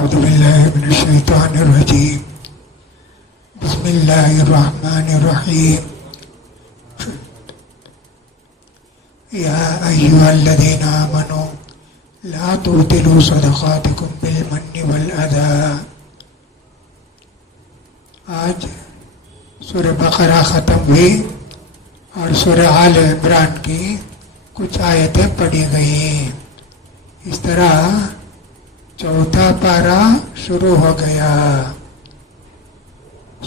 أعوذ بالله من الشيطان الرجيم. بسم الله الرحمن الرحيم. يا أيها الذين آمنوا لا تبطلوا صدقاتكم بالمن والأذى. آج سورہ بقرہ ختم ہوئی اور سورہ آل عمران کی کچھ آیتیں پڑھی گئیں. اس طرح چوتھا پارہ شروع ہو گیا.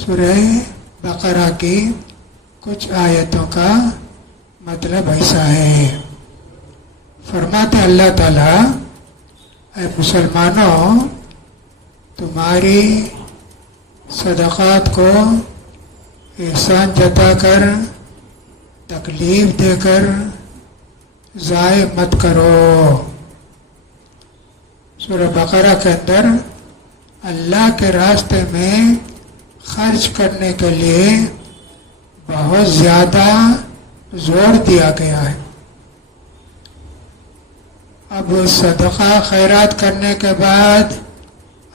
سورہ بقرہ کی کچھ آیتوں کا مطلب ایسا ہے. فرماتے اللہ تعالیٰ، اے مسلمانوں، تمہاری صدقات کو احسان جتا کر، تکلیف دے کر ضائع مت کرو. سورہ بقرہ کے اندر اللہ کے راستے میں خرچ کرنے کے لیے بہت زیادہ زور دیا گیا ہے. اب صدقہ خیرات کرنے کے بعد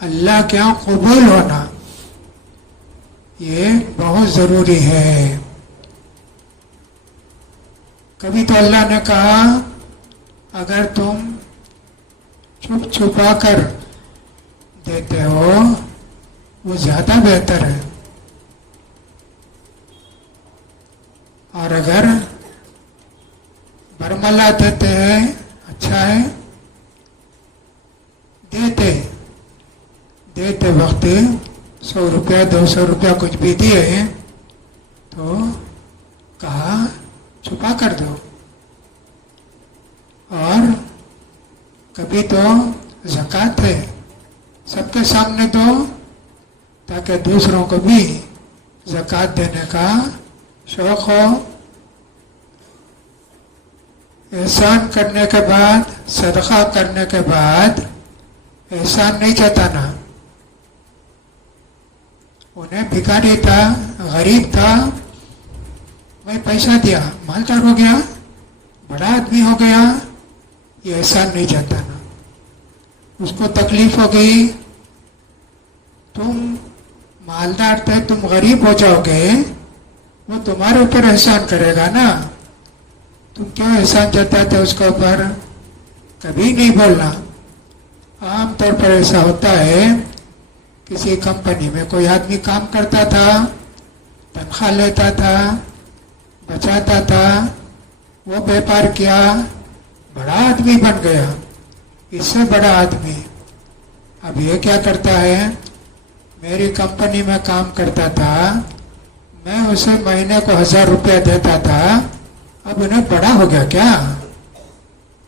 اللہ کے یہاں قبول ہونا یہ بہت ضروری ہے. کبھی تو اللہ نے کہا اگر تم چھپ چھپا کر دیتے ہو وہ زیادہ بہتر ہے، اور اگر برملا دیتے ہیں اچھا ہے. دیتے وقت 100 روپیہ 200 روپیہ کچھ بھی دیے تو کہا چھپا کر دو. اور کبھی تو زکوٰۃ ہے، سب کے سامنے دو تاکہ دوسروں کو بھی زکوٰۃ دینے کا شوق ہو. احسان کرنے کے بعد، صدقہ کرنے کے بعد احسان نہیں جتانا. انہیں بھکاری تھا، غریب تھا، میں پیسہ دیا، مالدار ہو گیا، بڑا آدمی ہو گیا، یہ احسان نہیں جتانا. اس کو تکلیف ہو گئی، تم مالدار تھے، تم غریب ہو جاؤ گے، وہ تمہارے اوپر احسان کرے گا نا. تم کیوں احسان جتاتے اس کے اوپر؟ کبھی نہیں بولنا. عام طور پر ایسا ہوتا ہے، کسی کمپنی میں کوئی آدمی کام کرتا تھا، تنخواہ لیتا تھا، بچاتا تھا، وہ بیپار کیا، بڑا آدمی بن گیا، اس سے بڑا آدمی. اب یہ کیا کرتا ہے، میری کمپنی میں کام کرتا تھا، میں اسے مہینے کو 1000 روپیہ دیتا تھا، اب انہیں بڑا ہو گیا کیا؟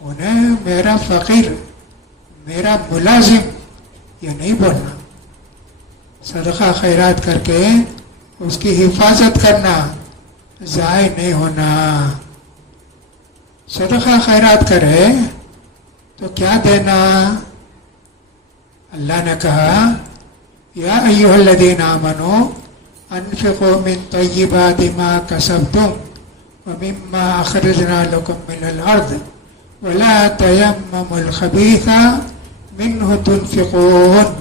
انہیں میرا فقیر، میرا ملازم یہ نہیں بولنا. صدقہ خیرات کر کے اس کی حفاظت کرنا، ضائع نہیں ہونا. صدقہ خیرات کرے تو کیا دینا؟ اللہ نے کہا یا ایھا الذین آمنوا انفقوا من طیبات ما کسبتم ومما اخرجنا لكم من الارض ولا تیمموا الخبیث منه تنفقون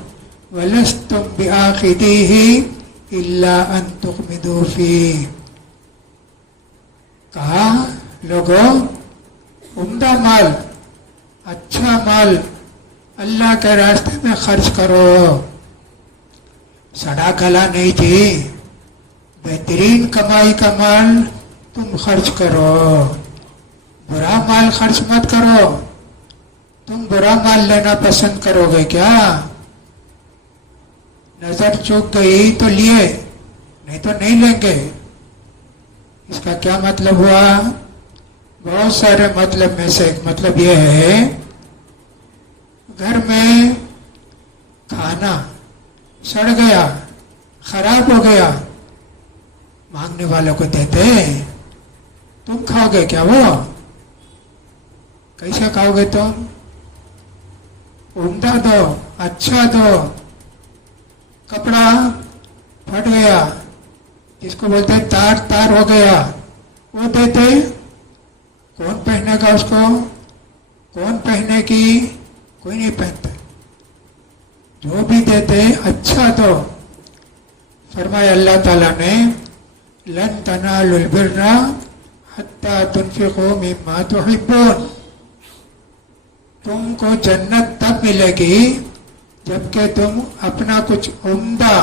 ولستم بآخذیہ الا ان تغمضوا فیہ. کہا لوگوں، عمدہ مال، اچھا مال اللہ کے راستے میں خرچ کرو. سڑا گلا نہیں جی، بہترین کمائی کا مال تم خرچ کرو. برا مال خرچ مت کرو. تم برا مال لینا پسند کرو گے کیا؟ نظر چوک گئی تو لیے، نہیں تو نہیں لیں گے. اس کا کیا مطلب ہوا؟ بہت سارے مطلب میں سے ایک مطلب یہ ہے، گھر میں کھانا سڑ گیا، خراب ہو گیا، مانگنے والوں کو دیتے، تم کھاؤ گے کیا؟ وہ کیسے کھاؤ گے تم؟ عمدہ دو، اچھا دو. کپڑا پھٹ گیا، جس کو بولتے تار ہو گیا، وہ دیتے. کون پہنے گا اس کو؟ کون پہنے کی؟ کوئی نہیں پہنتا. جو بھی دیتے اچھا دو. فرمایا اللہ تعالیٰ نے لن تنالوا البر حتی تنفقوا مما تحبون. تم کو جنت تب ملے گی جبکہ تم اپنا کچھ عمدہ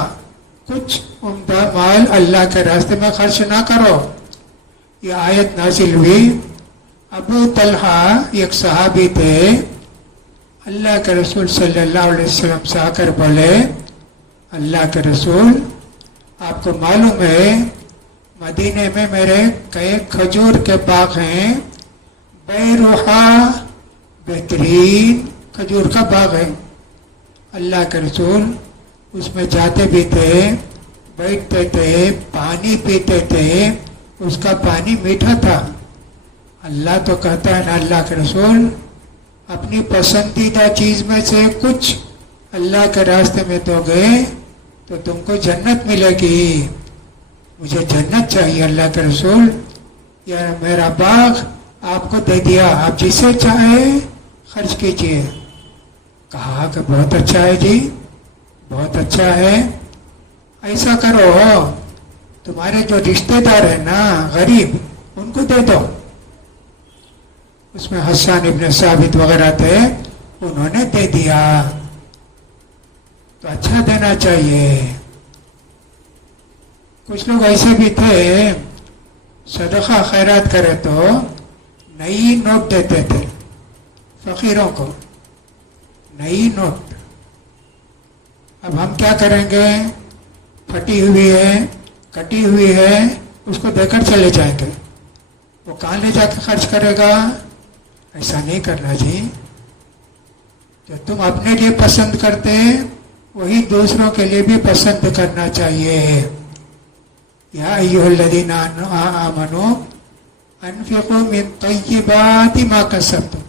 مال اللہ کے راستے میں خرچ نہ کرو. یہ آیت نازل ہوئی. ابو طلحہ ایک صحابی تھے. اللہ کے رسول صلی اللہ علیہ وسلم سے آ کر بولے اللہ کے رسول آپ کو معلوم ہے مدینے میں میرے کئی کھجور کے باغ ہیں. بیروحا بہترین کھجور کا باغ ہے. اللہ کے رسول اس میں جاتے بھی تھے, بیٹھتے تھے, پانی پیتے تھے. اس کا پانی میٹھا تھا. اللہ تو کہتا ہے نا اللہ کے رسول اپنی پسندیدہ چیز میں سے کچھ اللہ کے راستے میں دو گے تو تم کو جنت ملے گی. مجھے جنت چاہیے اللہ کے رسول. یا میرا باغ آپ کو دے دیا, آپ جسے چاہے خرچ کیجیے. کہا کہ بہت اچھا ہے جی, بہت اچھا ہے. ایسا کرو تمہارے جو رشتہ دار ہیں نا غریب ان کو دے دو. اس میں حسان ابن ثابت وغیرہ تھے, انہوں نے دے دیا. تو اچھا دینا چاہیے. کچھ لوگ ایسے بھی تھے صدقہ خیرات کرے تو نئی نوٹ دیتے تھے فقیروں کو, نئی نوٹ. اب ہم کیا کریں گے, پھٹی ہوئی ہے, کٹی ہوئی ہے, اس کو دے کر چلے جائیں گے. وہ کہاں لے جا کے خرچ کرے گا؟ ایسا نہیں کرنا جی. جو تم اپنے لیے پسند کرتے وہی دوسروں کے لیے بھی پسند کرنا چاہیے. یا ایھا الذین آمنوا انفقوا من طیبات ما کسبتم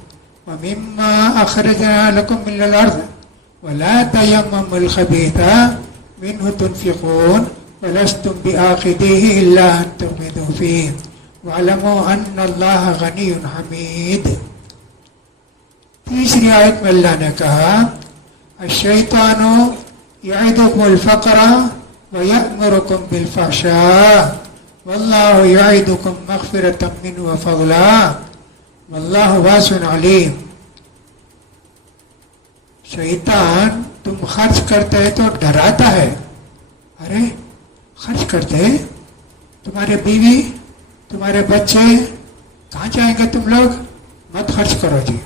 ومما اخرجنا لكم من الارض ولا تیمموا الخبیث منه تنفقون ولستم بآخذیه الا ان تغمضوا فیہ واعلموا ان اللہ غنی حمید. تیسری آیت میں اللہ نے کہا الشیطان یعدکم الفقر ویأمرکم بالفحشاء واللہ یعدکم مغفرۃ منہ وفضلا واللہ واسع علیم. شیطان تم خرچ کرتے تو ڈراتا ہے. ارے خرچ کرتے, تمہارے بیوی تمہارے بچے کہاں جائیں گے تم لوگ, مت خرچ کرو جی.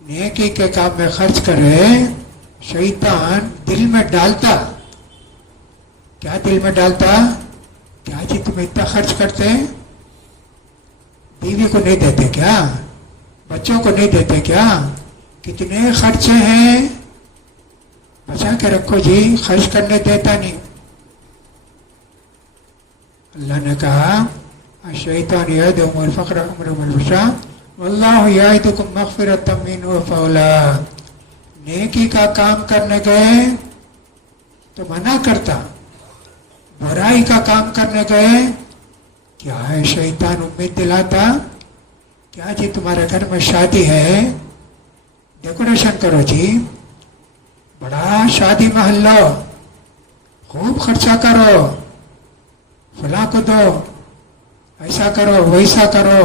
نیکی کے کام میں خرچ کرے. شیطان دل میں ڈالتا, کیا دل میں ڈالتا, کیا جی تم اتنا خرچ کرتے, بیوی کو نہیں دیتے کیا, بچوں کو نہیں دیتے کیا, کتنے خرچے ہیں, بچا کے رکھو جی, خرچ کرنے دیتا نہیں. اللہ نے کہا الشیطان یعدکم الفقر ویأمرکم بالفحشاء واللہ یعدکم مغفرۃ منہ وفضلا. نیکی کا کام کرنے گئے تو منع کرتا, برائی کا کام کرنے گئے کیا ہے شیطان امید دلاتا, کیا جی تمہارے گھر میں شادی ہے, ڈیکوریشن کرو جی, بڑا شادی محل لو, خوب خرچہ کرو, فلاں کو دو, ایسا کرو ویسا کرو.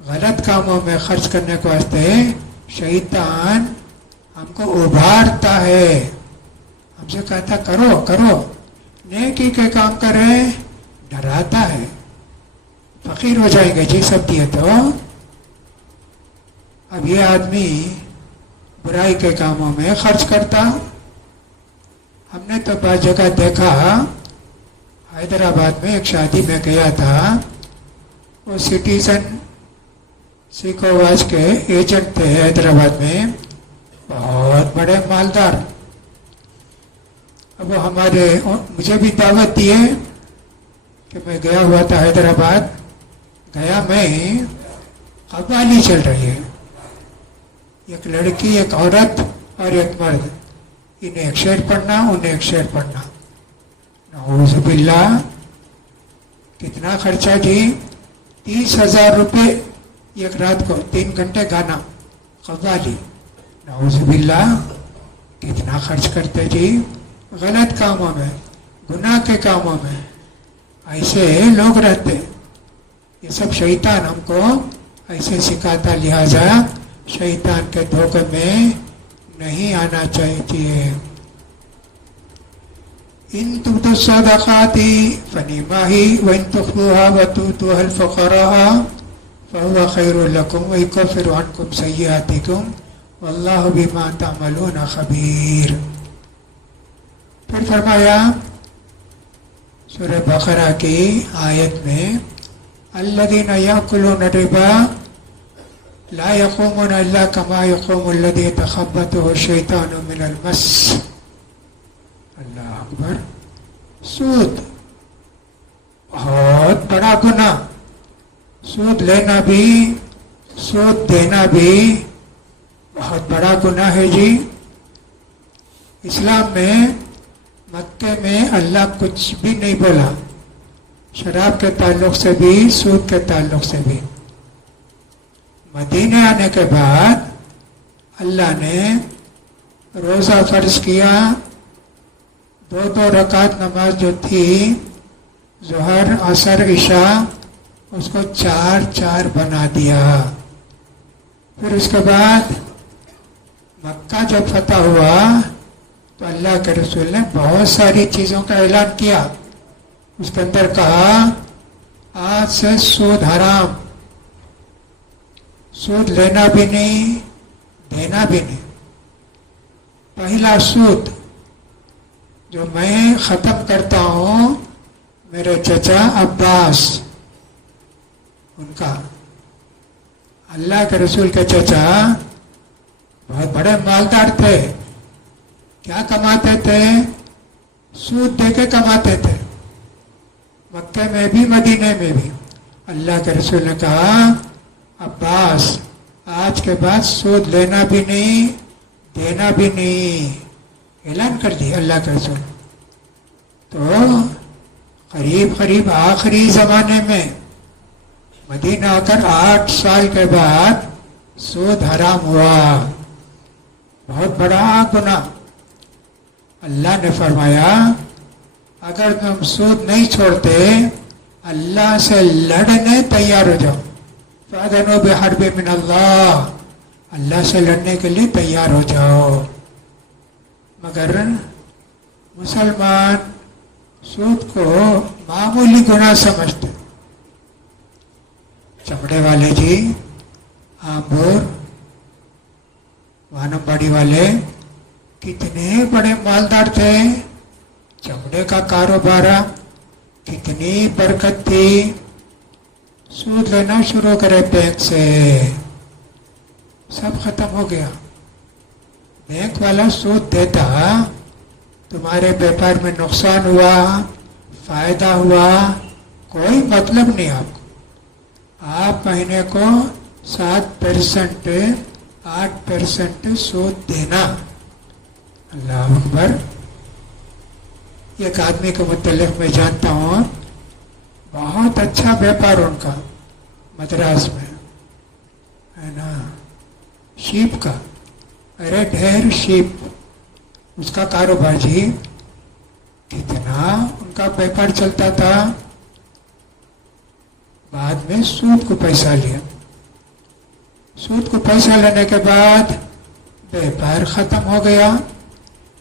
غلط کاموں میں خرچ کرنے کو واسطے شیطان ہم کو ابھارتا ہے, ہم سے کہتا کرو کرو. نیکی کے کام کرے, ڈراتا ہے. فقیر ہو جائیں گے جی سب دیے تو. اب یہ آدمی برائی کے کاموں میں خرچ کرتا. ہم نے تو بعض جگہ دیکھا, حیدرآباد میں ایک شادی میں گیا تھا, وہ سٹیزن سیکھواز کے ایجنٹ تھے حیدرآباد میں, بہت بڑے مالدار. اب وہ مجھے بھی دعوت دی ہے کہ میں گیا ہوا تھا حیدرآباد. گیا میں, قوالی چل رہی ہے, ایک لڑکی ایک عورت اور ایک مرد, انہیں ایک شعر پڑھنا انہیں ایک شعر پڑھنا. نعوذ باللہ, کتنا خرچہ جی, 30,000 روپے ایک رات کو, 3 گھنٹے گانا قوالی. نعوذ باللہ کتنا خرچ کرتے جی غلط کاموں میں، گناہ کے کاموں میں. ایسے لوگ رہتے. یہ سب شیطان ہم کو ایسے سکھاتا، لہذا شیطان کے دھوکے میں نہیں آنا چاہیے. ان تبدوا الصدقات فنعما هي وان تخفوها وتؤتوها الفقراء فهو خير لكم ويكفر عنكم سيئاتكم والله بما تعملون خبیر. پھر فرمایا سورہ بقرہ کی آیت میں الذين يأكلون الربا لا يقومون الا كما يقوم الذي يتخبطه الشيطان من المس. اللہ اکبر. سود بہت بڑا گناہ. سود لینا بھی، سود دینا بھی بہت بڑا گناہ ہے جی. اسلام میں مکے میں اللہ کچھ بھی نہیں بولا، شراب کے تعلق سے بھی، سود کے تعلق سے بھی. مدینے آنے کے بعد اللہ نے روزہ فرض کیا. 2 رکعت نماز جو تھی ظہر عصر عشاء، اس کو 4 بنا دیا. پھر اس کے بعد مکہ جب فتح ہوا تو اللہ کے رسول نے بہت ساری چیزوں کا اعلان کیا. اس کے اندر کہا آج سے سود حرام، سود لینا بھی نہیں، دینا بھی نہیں. پہلا سود جو میں ختم کرتا ہوں میرے چچا عباس، ان کا، اللہ کے رسول کے چچا بہت بڑے مالدار تھے. کیا کماتے تھے؟ سود دے کے کماتے تھے، مکے میں بھی مدینے میں بھی. اللہ کے رسول نے کہا عباس آج کے بعد سود لینا بھی نہیں، دینا بھی نہیں. اعلان کر دیا اللہ کے رسول. تو قریب آخری زمانے میں مدینہ آ کر 8 سال کے بعد سود حرام ہوا. بہت بڑا گناہ. اللہ نے فرمایا اگر تم سود نہیں چھوڑتے اللہ سے لڑنے تیار ہو جاؤ. فَأَذَنُوا بِحَرْبٍ مِّنَ اللَّهِ، اللہ سے لڑنے کے لیے تیار ہو جاؤ. مگر مسلمان سود کو معمولی گناہ سمجھتے. چمڑے والے جی، آمبور، وانم باڑی والے کتنے بڑے مالدار تھے. چمڑے کا کاروبار، کتنی برکت تھی. سود لینا شروع کرے بینک سے، سب ختم ہو گیا. بینک والا سود دیتا، تمہارے بیپار میں نقصان ہوا، فائدہ ہوا، کوئی مطلب نہیں آپ کو. آپ مہینے کو 7%، 8% سود دینا. اللہ اکبر. ایک آدمی کے متعلق میں جانتا ہوں، بہت اچھا بیپار ان کا مدراس میں ہے نا، شیپ کا، ریڈ ہیئر شیپ، اس کا کاروبار جی. کتنا ان کا بیپار چلتا تھا. بعد میں سود کو پیسہ لیا. سود کو پیسہ لینے کے بعد بیپار ختم ہو گیا.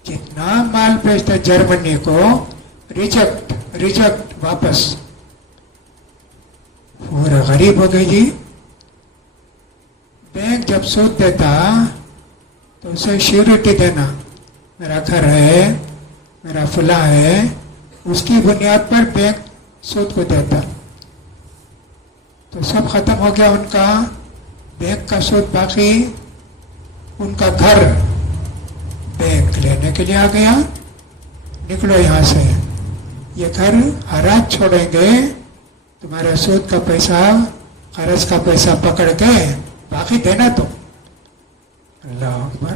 جتنا مال بیچتے جرمنی کو ریجیکٹ واپس. پورا غریب ہو گئی جی. بینک جب سود دیتا تو اسے شیورٹی دینا، میرا گھر ہے، میرا فلاں ہے، اس کی بنیاد پر بینک سود کو دیتا. تو سب ختم ہو گیا ان کا. بینک کا سود باقی. ان کا گھر بینک لینے کے لیے آ گیا، نکلو یہاں سے، یہ گھر حرات چھوڑیں گے، تمہارا سود کا پیسہ، قرض کا پیسہ پکڑ کے باقی دینا تو. اللہ اکبر.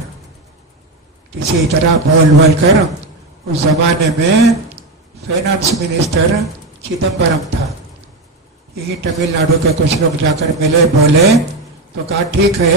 کسی طرح بول کر اس زمانے میں فائنانس منسٹر چدمبرم تھا. یہی تمل ناڈو کے کچھ لوگ جا کر ملے، بولے تو کہا ٹھیک ہے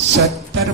70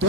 2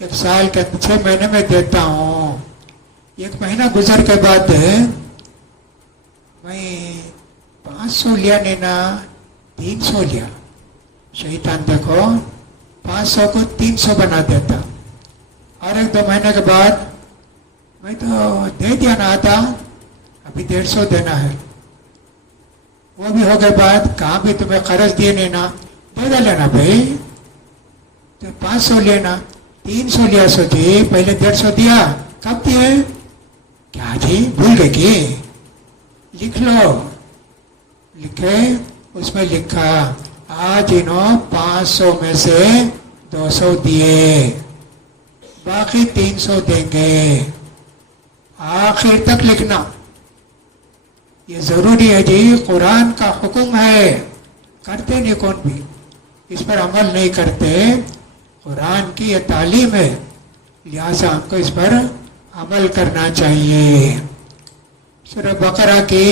1 سال کے 6 مہینے میں دیتا ہوں. 1 مہینہ گزر کے بعد میں 500 لیا نینا 300 لیا. شیطان دیکھو 500 کو 300 بنا دیتا. اور 1-2 مہینے کے بعد میں تو دے دیا نہ آتا، ابھی 150 دینا ہے. وہ بھی ہو گئے بعد کہاں بھی تمہیں قرض دیے نینا دے دے لینا بھائی. تو 500 لینا 300 لیا سو جی پہلے 150 دیا کب دیے؟ کیا جی بھول گئے کہ لکھ لو. لکھے اس میں لکھا آج انہوں 500 میں سے 200 دیے، باقی 300 دیں گے. آخر تک لکھنا. یہ ضروری ہے جی، قرآن کا حکم ہے. کرتے نہیں کون بھی، اس پر عمل نہیں کرتے. قرآن کی یہ تعلیم ہے، لہٰذا ہم کو اس پر عمل کرنا چاہیے. سورہ بقرہ کی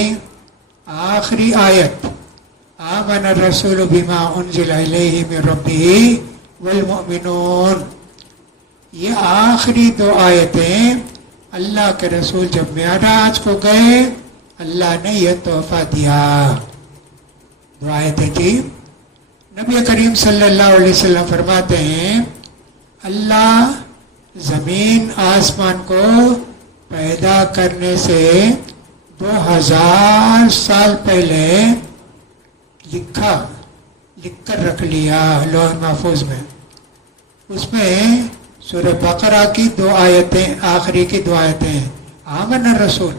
آخری آیت آمن الرسول بما انزل الیہ من ربہ والمؤمنون. یہ آخری 2 آیتیں اللہ کے رسول جب معراج کو گئے اللہ نے یہ تحفہ دیا. 2 آیتیں تھی. نبی کریم صلی اللہ علیہ وسلم فرماتے ہیں اللہ زمین آسمان کو پیدا کرنے سے 2000 سال پہلے لکھ کر رکھ لیا لوح محفوظ میں. اس میں سورہ بقرہ کی 2 آیتیں، آخری کی 2 آیتیں آمن الرسول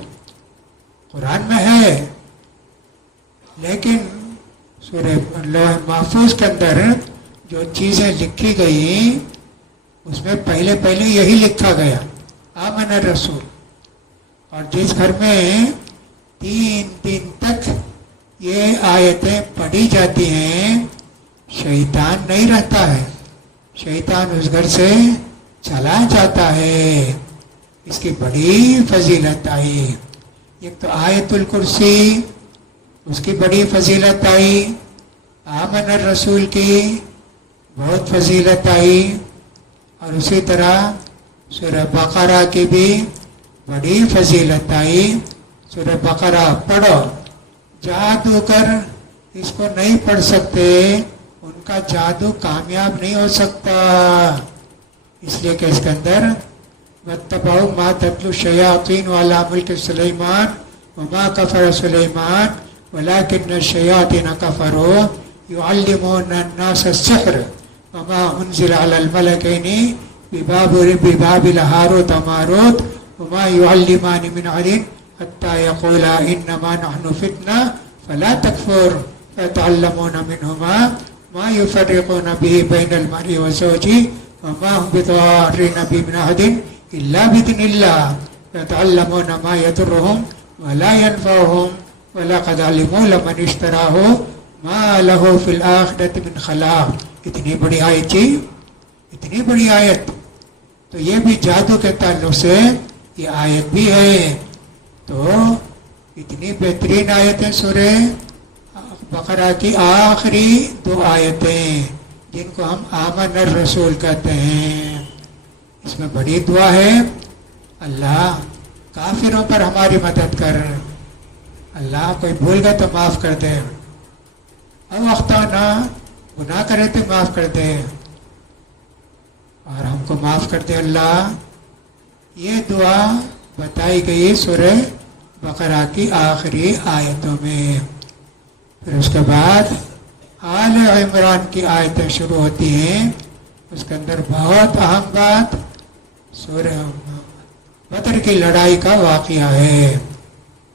قرآن میں ہے، لیکن سورہ لوح محفوظ کے اندر جو چیزیں لکھی گئی اس میں پہلے یہی لکھا گیا آمن الرسول. اور جس گھر میں 3 دن تک یہ آیتیں پڑھی جاتی ہیں شیطان نہیں رہتا ہے، شیطان اس گھر سے چلا جاتا ہے. اس کی بڑی فضیلت آئی. ایک تو آیت الکرسی اس کی بڑی فضیلت آئی، آمن الرسول کی بہت فضیلت آئی، اور اسی طرح سورہ بقرہ کی بھی بڑی فضیلت آئی. سورہ بقرہ پڑھو. جادوگر اس کو نہیں پڑھ سکتے، ان کا جادو کامیاب نہیں ہو سکتا، اس لیے کہ اس کے اندر وَاتَّبَعُوا مَا تَتْلُو الشَّيَاطِينُ عَلَىٰ مُلْكِ سُلَيْمَانَ وَمَا كَفَرَ سُلَيْمَانُ وَلَٰكِنَّ الشَّيَاطِينَ كَفَرُوا يُعَلِّمُونَ النَّاسَ السِّحْرَ وَمَا أُنزِلَ عَلَى الْمَلَكَيْنِ بِبَابِلَ هَارُوتَ وَمَارُوتَ وَمَا يُعَلِّمَانِ مِنْ أَحَدٍ حَتَّىٰ يَقُولَا إِنَّمَا نَحْنُ فِتْنَةٌ فَلَا تَكْفُرْ فَيَتَعَلَّمُونَ مِنْهُمَا مَا يُفَرِّقُونَ بِهِ بَيْنَ الْمَرْءِ وَزَوْجِهِ وَمَا هُمْ بِضَارِّينَ بِهِ مِنْ أَحَدٍ إِلَّا بِإِذْنِ اللَّهِ يَتَعَلَّمُونَ مَا يَضُرُّهُمْ وَلَا يَنفَعُهُمْ وَلَقَدْ عَلِمُوا لَمَنِ اشْتَرَاهُ مَا لَهُ فِي الْآخِرَةِ مِنْ خَلَاقٍ. اتنی بڑی آیت جی، اتنی بڑی آیت. تو یہ بھی جادو کے تعلق سے یہ آیت بھی ہے. تو اتنی بہترین آیتیں سورہ بقرہ کی آخری 2 آیتیں جن کو ہم آمن الرسول کہتے ہیں. اس میں بڑی دعا ہے اللہ کافروں پر ہماری مدد کر، اللہ کوئی بھول گئے تو معاف کر دے، اور اخطانا گناہ کرے تو معاف کر دے، اور ہم کو معاف کر دے اللہ. یہ دعا بتائی گئی سورہ بقرہ کی آخری آیتوں میں. پھر اس کے بعد آل عمران کی آیتیں شروع ہوتی ہیں. اس کے اندر بہت اہم بات سورہ بدر کی لڑائی کا واقعہ ہے.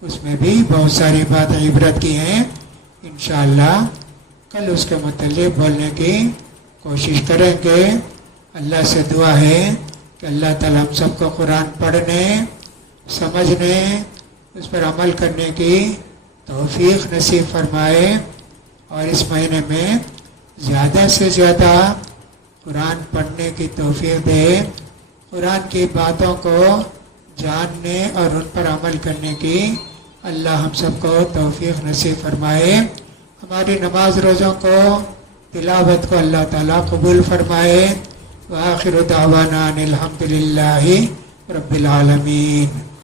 اس میں بھی بہت ساری باتیں عبرت کی ہیں. انشاءاللہ کل اس کے متعلق بولنے کی کوشش کریں گے. اللہ سے دعا ہے کہ اللہ تعالیٰ ہم سب کو قرآن پڑھنے، سمجھنے، اس پر عمل کرنے کی توفیق نصیب فرمائے، اور اس مہینے میں زیادہ سے زیادہ قرآن پڑھنے کی توفیق دے، قرآن کی باتوں کو جاننے اور ان پر عمل کرنے کی اللہ ہم سب کو توفیق نصیب فرمائے. ہماری نماز روزوں کو، تلاوت کو اللہ تعالیٰ قبول فرمائے، وآخر دعوانا ان الحمد للہ رب العالمین.